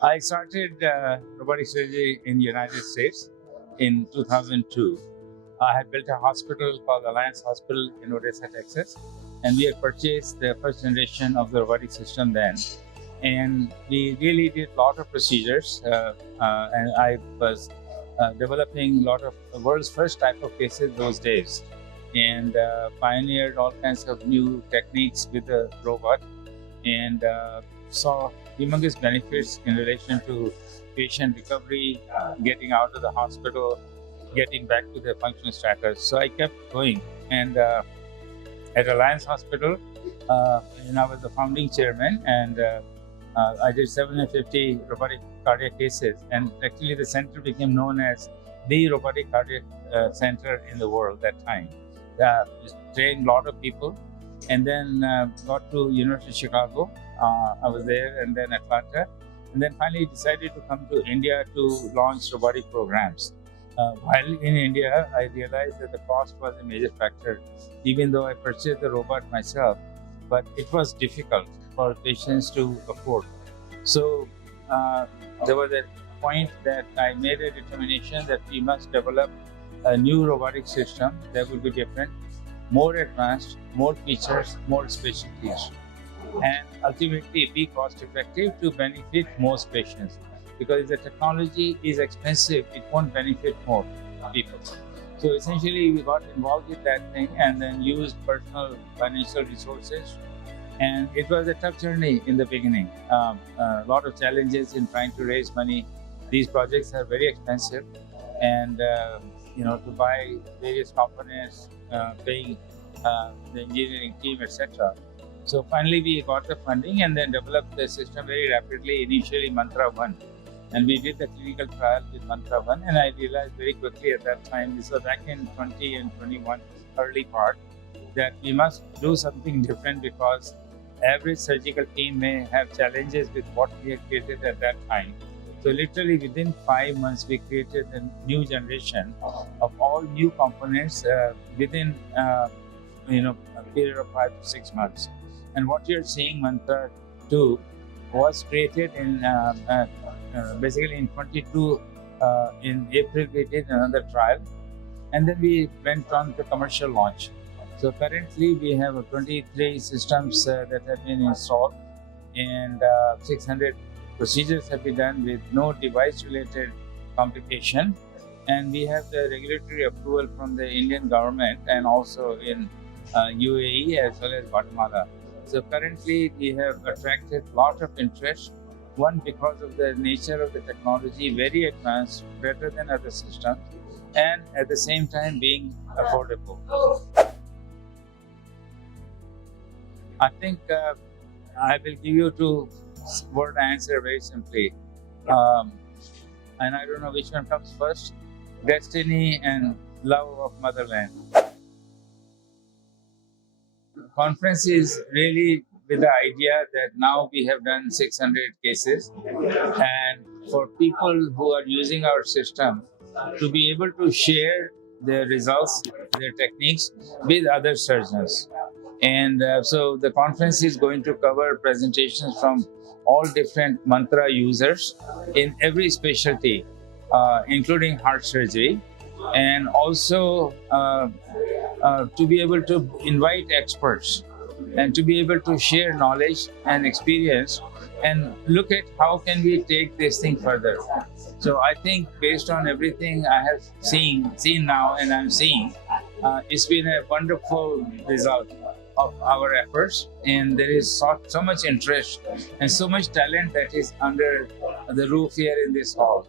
I started robotic surgery in the United States in 2002. I had built a hospital called Alliance Hospital in Odessa, Texas, and we had purchased the first generation of the robotic system then. And we really did a lot of procedures, and I was developing a lot of the world's first type of cases those days, and pioneered all kinds of new techniques with the robot, and saw humongous benefits in relation to patient recovery, getting out of the hospital, getting back to their functional status. So I kept going, and at Alliance Hospital, and I was the founding chairman, and I did 750 robotic cardiac cases, and actually the center became known as the robotic cardiac center in the world that time. Trained a lot of people, and then got to University of Chicago. I was there, and then Atlanta, and then finally decided to come to India to launch robotic programs. While in India, I realized that the cost was a major factor, even though I purchased the robot myself, but it was difficult for patients to afford. So there was a point that I made a determination that we must develop a new robotic system that would be different, more advanced, more features, more specialties, and ultimately be cost effective to benefit most patients. Because if the technology is expensive, it won't benefit more people. So essentially, we got involved with that thing and then used personal financial resources. And it was a tough journey in the beginning. A lot of challenges in trying to raise money. These projects are very expensive, and to buy various components, paying the engineering team, etc. So finally, we got the funding and then developed the system very rapidly. Initially, Mantra 1. And we did the clinical trial with Mantra 1, and I realized very quickly at that time, this was back in 20 and 21, early part, that we must do something different because average surgical team may have challenges with what we had created at that time. So literally within 5 months, we created a new generation of all new components within a period of 5 to 6 months. And what you're seeing, Mantra 2, was created in basically in 22. In April, we did another trial, and then we went on to commercial launch. So currently, we have 23 systems that have been installed, and 600 procedures have been done with no device-related complication. And we have the regulatory approval from the Indian government and also in UAE as well as Guatemala. So currently, we have attracted a lot of interest. One, because of the nature of the technology, very advanced, better than other systems, and at the same time being affordable. I think I will give you two-word answer very simply. And I don't know which one comes first, destiny and love of motherland. Conference is really with the idea that now we have done 600 cases, and for people who are using our system to be able to share their results, their techniques with other surgeons. And so the conference is going to cover presentations from all different Mantra users in every specialty, including heart surgery, and also to be able to invite experts and to be able to share knowledge and experience and look at how can we take this thing further. So I think based on everything I have seen now and I'm seeing, it's been a wonderful result of our efforts, and there is so much interest and so much talent that is under the roof here in this hall.